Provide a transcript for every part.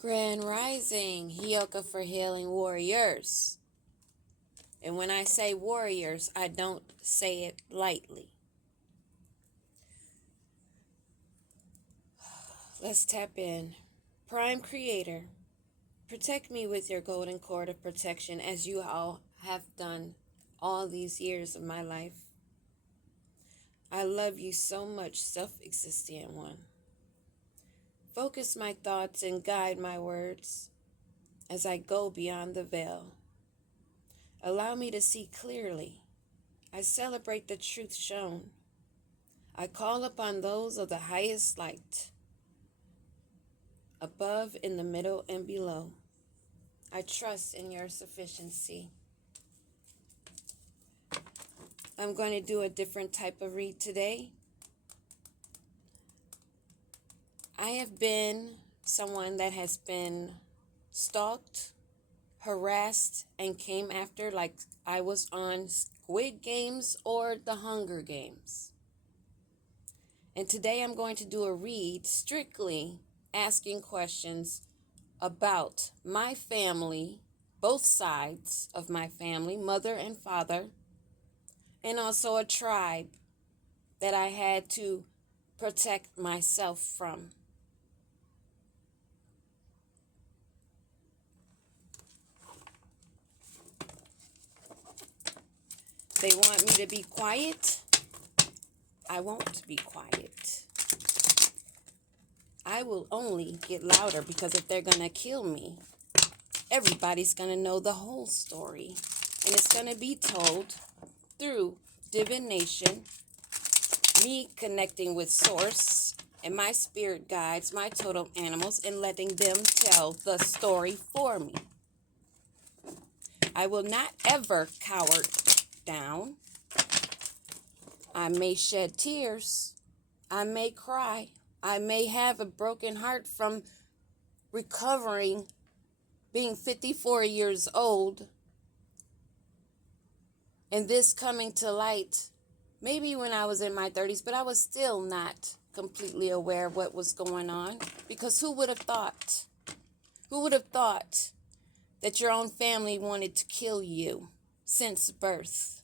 Grand Rising, Hioka for Healing Warriors. And when I say warriors, I don't say it lightly. Let's tap in. Prime Creator, protect me with your golden cord of protection as you all have done all these years of my life. I love you so much, self-existent one. Focus my thoughts and guide my words as I go beyond the veil. Allow me to see clearly. I celebrate the truth shown. I call upon those of the highest light, above, in the middle, and below. I trust in your sufficiency. I'm going to do a different type of read today. I have been someone that has been stalked, harassed, and came after like I was on Squid Games or the Hunger Games. And today I'm going to do a read strictly asking questions about my family, both sides of my family, mother and father, and also a tribe that I had to protect myself from. They want me to be quiet. I won't be quiet. I will only get louder because if they're going to kill me, everybody's going to know the whole story. And it's going to be told through divination, me connecting with Source and my spirit guides, my totem animals, and letting them tell the story for me. I will not ever cower down. I may shed tears. I may cry. I may have a broken heart from recovering, being 54 years old, and this coming to light maybe when I was in my 30s, but I was still not completely aware of what was going on, because who would have thought? Who would have thought that your own family wanted to kill you since birth?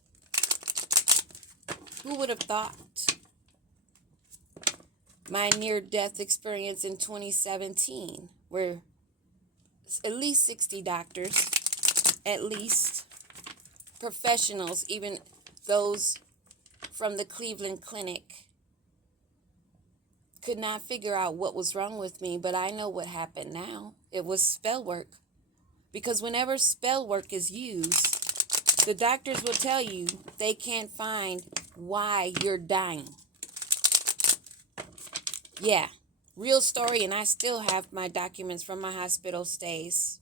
Who would have thought? My near-death experience in 2017, where at least 60 doctors, at least professionals, even those from the Cleveland Clinic, could not figure out what was wrong with me, but I know what happened now. It was spell work. Because whenever spell work is used, the doctors will tell you they can't find why you're dying. Yeah, real story, and I still have my documents from my hospital stays.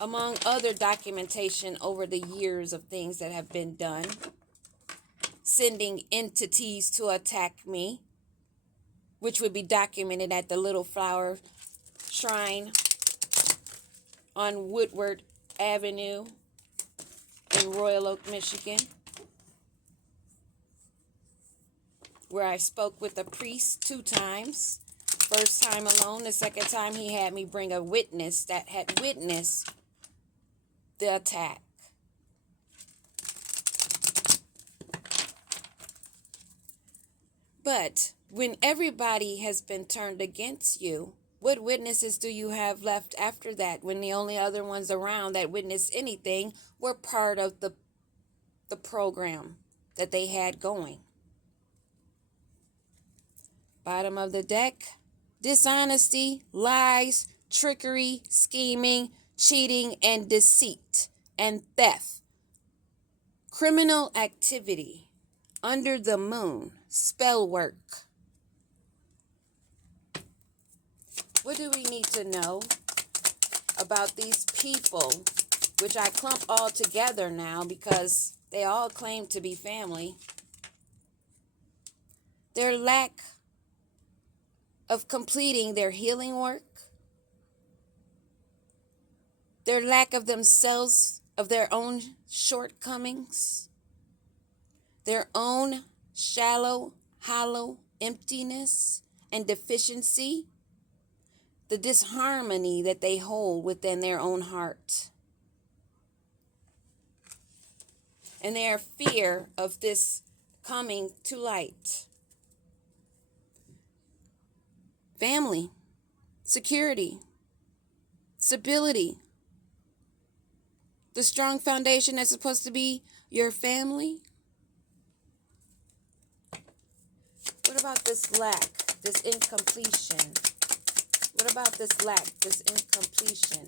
Among other documentation over the years of things that have been done, sending entities to attack me, which would be documented at the Little Flower Shrine on Woodward Avenue in Royal Oak, Michigan, where I spoke with a priest 2 times. First time alone. The second time he had me bring a witness that had witnessed the attack. But when everybody has been turned against you, what witnesses do you have left after that, when the only other ones around that witnessed anything were part of the program that they had going? Bottom of the deck: dishonesty, lies, trickery, scheming, cheating, and deceit, and theft. Criminal activity, under the moon, spell work. What do we need to know about these people, which I clump all together now because they all claim to be family? Their lack of completing their healing work, their lack of themselves, of their own shortcomings, their own shallow, hollow emptiness and deficiency, the disharmony that they hold within their own heart. And their fear of this coming to light. Family, security, stability. The strong foundation that's supposed to be your family. What about this lack, this incompletion? What about this lack, this incompletion?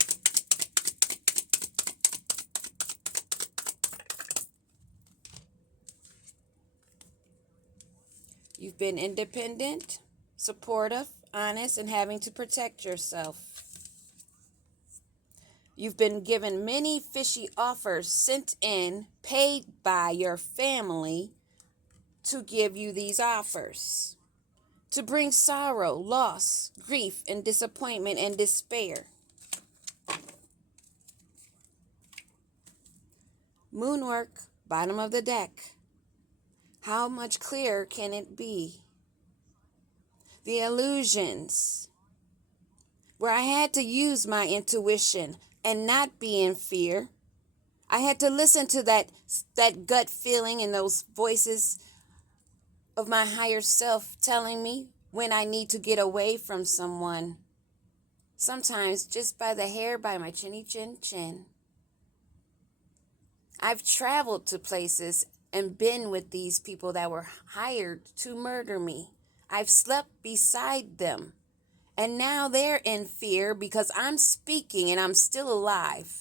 You've been independent, supportive, honest, and having to protect yourself. You've been given many fishy offers sent in, paid by your family to give you these offers, to bring sorrow, loss, grief, and disappointment and despair. Moonwork, bottom of the deck. How much clearer can it be? The illusions, where I had to use my intuition and not be in fear. I had to listen to that gut feeling and those voices of my higher self telling me when I need to get away from someone. Sometimes just by the hair by my chinny chin chin. I've traveled to places and been with these people that were hired to murder me. I've slept beside them. And now they're in fear because I'm speaking and I'm still alive.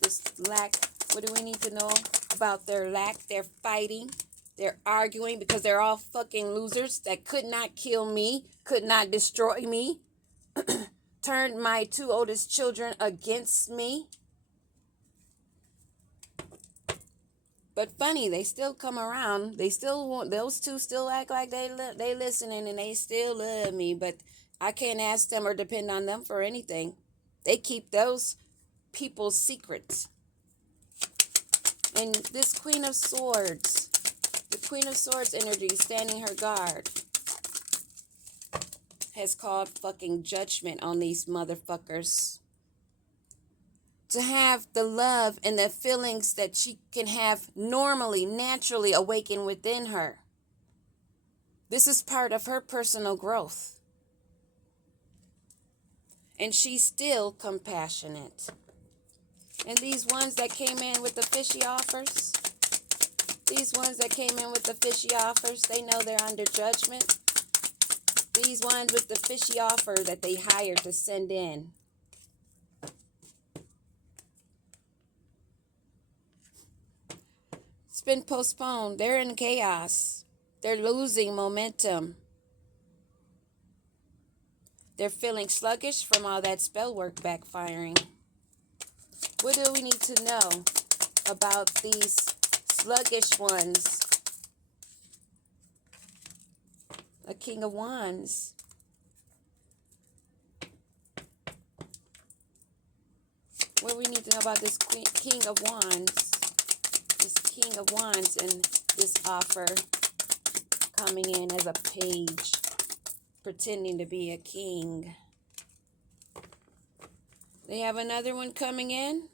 This lack, what do we need to know about their lack? They're fighting. They're arguing because they're all fucking losers that could not kill me, could not destroy me, turned my 2 oldest children against me. But funny, they still come around. They still want, those 2 still act like they listening and they still love me. But I can't ask them or depend on them for anything. They keep those people's secrets. And this Queen of Swords, the Queen of Swords energy standing her guard, has called fucking judgment on these motherfuckers. To have the love and the feelings that she can have normally, naturally awaken within her. This is part of her personal growth. And she's still compassionate. And these ones that came in with the fishy offers, they know they're under judgment. These ones with the fishy offer that they hired to send in. It's been postponed. They're in chaos. They're losing momentum. They're feeling sluggish from all that spell work backfiring. What do we need to know about these sluggish ones? A King of Wands. What do we need to know about this King of Wands? This King of Wands and this offer coming in as a page, pretending to be a king. They have another one coming in.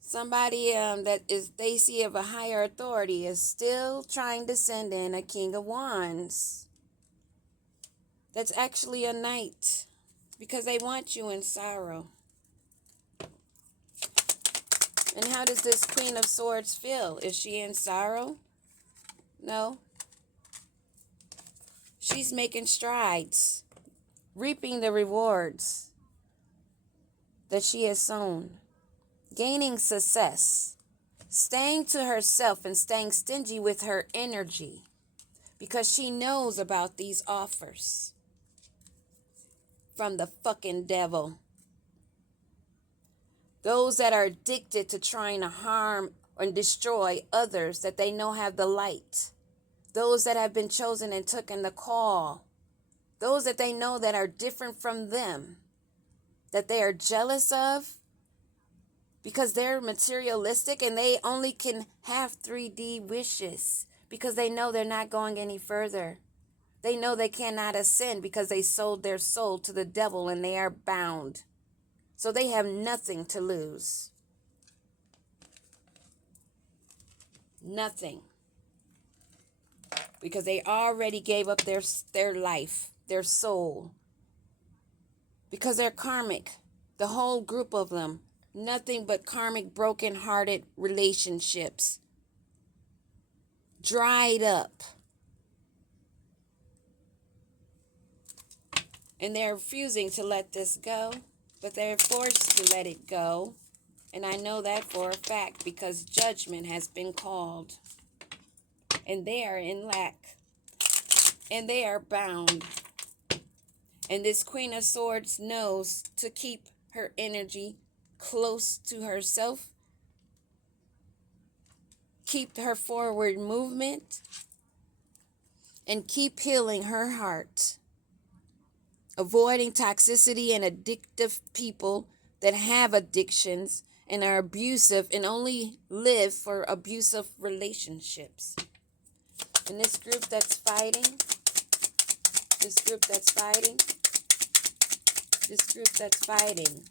Somebody that is they see of a higher authority is still trying to send in a King of Wands. That's actually a knight because they want you in sorrow. And how does this Queen of Swords feel? Is she in sorrow? No. She's making strides, reaping the rewards that she has sown, gaining success, staying to herself and staying stingy with her energy because she knows about these offers from the fucking devil. Those that are addicted to trying to harm and destroy others that they know have the light. Those that have been chosen and taken the call. Those that they know that are different from them. That they are jealous of because they're materialistic and they only can have 3D wishes because they know they're not going any further. They know they cannot ascend because they sold their soul to the devil and they are bound. So they have nothing to lose. Nothing. Because they already gave up their life, their soul. Because they're karmic. The whole group of them. Nothing but karmic, broken-hearted relationships. Dried up. And they're refusing to let this go. But they're forced to let it go. And I know that for a fact because judgment has been called. And they are in lack. And they are bound. And this Queen of Swords knows to keep her energy close to herself. Keep her forward movement. And keep healing her heart. Avoiding toxicity and addictive people that have addictions and are abusive and only live for abusive relationships. And this group that's fighting, this group that's fighting, this group that's fighting.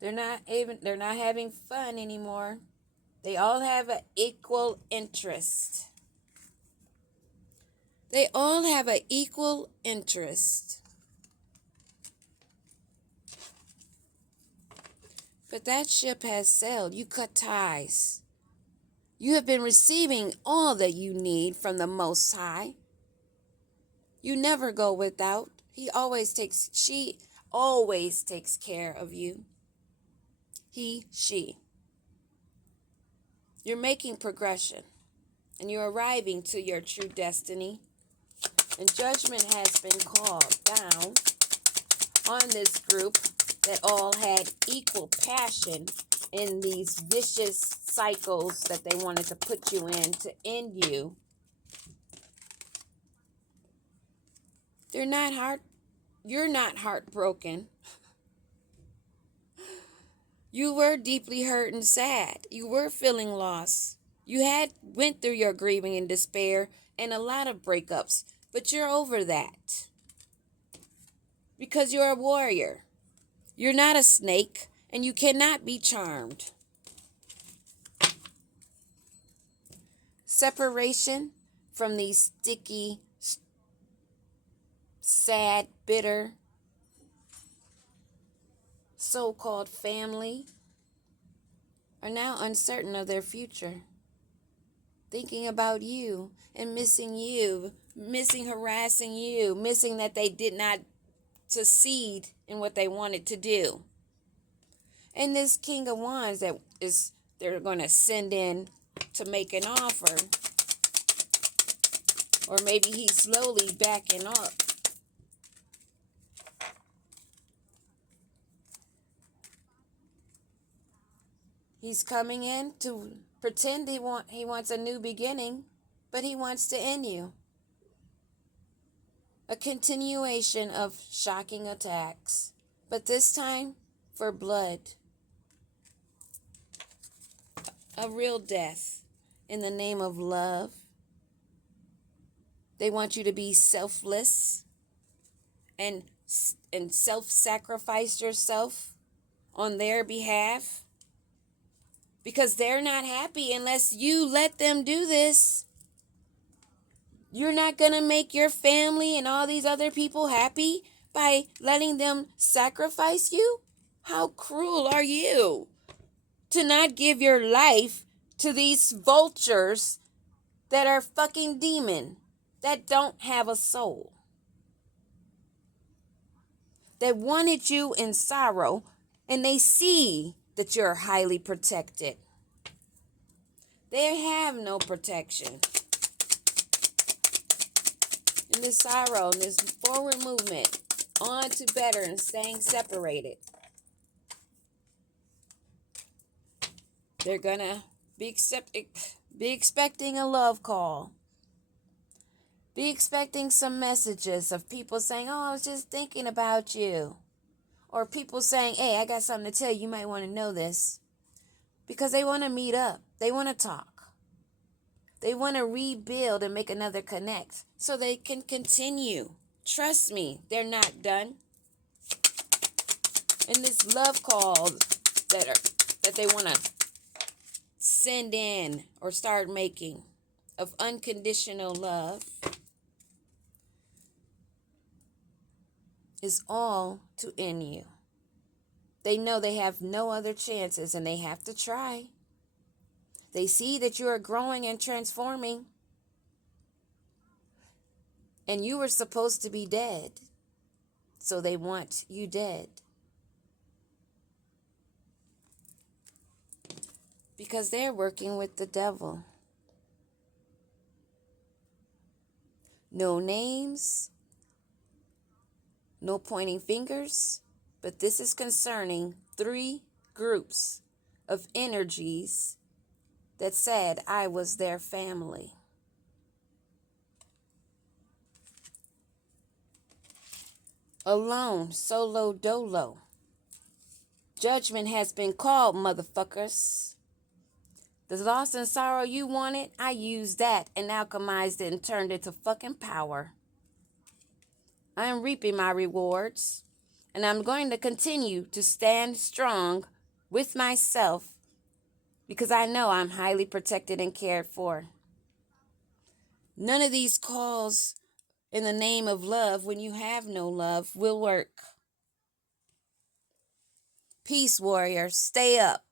They're not having fun anymore. They all have an equal interest. They all have an equal interest. But that ship has sailed. You cut ties. You have been receiving all that you need from the Most High. You never go without. She always takes care of you. She. You're making progression. And you're arriving to your true destiny. And judgment has been called down on this group that all had equal passion in these vicious cycles that they wanted to put you in to end you. You're not heartbroken. You were deeply hurt and sad. You were feeling lost. You had went through your grieving and despair and a lot of breakups, but you're over that. Because you're a warrior. You're not a snake, and you cannot be charmed. Separation from these sticky, sad, bitter, so-called family are now uncertain of their future. Thinking about you and missing you, harassing you, missing that they did not succeed in what they wanted to do. And this King of Wands they're going to send in to make an offer. Or maybe he's slowly backing up. He's coming in to pretend he wants a new beginning, but he wants to end you. A continuation of shocking attacks, but this time for blood. A real death in the name of love. They want you to be selfless and self-sacrifice yourself on their behalf because they're not happy unless you let them do this. You're not going to make your family and all these other people happy by letting them sacrifice you? How cruel are you to not give your life to these vultures that are fucking demon, that don't have a soul, that wanted you in sorrow, and they see that you're highly protected. They have no protection. In this sorrow, in this forward movement, on to better and staying separated. They're gonna be expecting a love call. Be expecting some messages of people saying, oh, I was just thinking about you. Or people saying, hey, I got something to tell you. You might want to know this. Because they want to meet up. They want to talk. They want to rebuild and make another connect so they can continue. Trust me, they're not done. And this love call that they want to send in or start making of unconditional love is all to end you. They know they have no other chances and they have to try. They see that you are growing and transforming, and you were supposed to be dead, so they want you dead. Because they're working with the devil. No names, no pointing fingers, but this is concerning 3 groups of energies that said I was their family. Alone, solo, dolo. Judgment has been called, motherfuckers. The loss and sorrow you wanted, I used that and alchemized it and turned it to fucking power. I am reaping my rewards, and I'm going to continue to stand strong with myself because I know I'm highly protected and cared for. None of these calls in the name of love when you have no love will work. Peace warriors, stay up.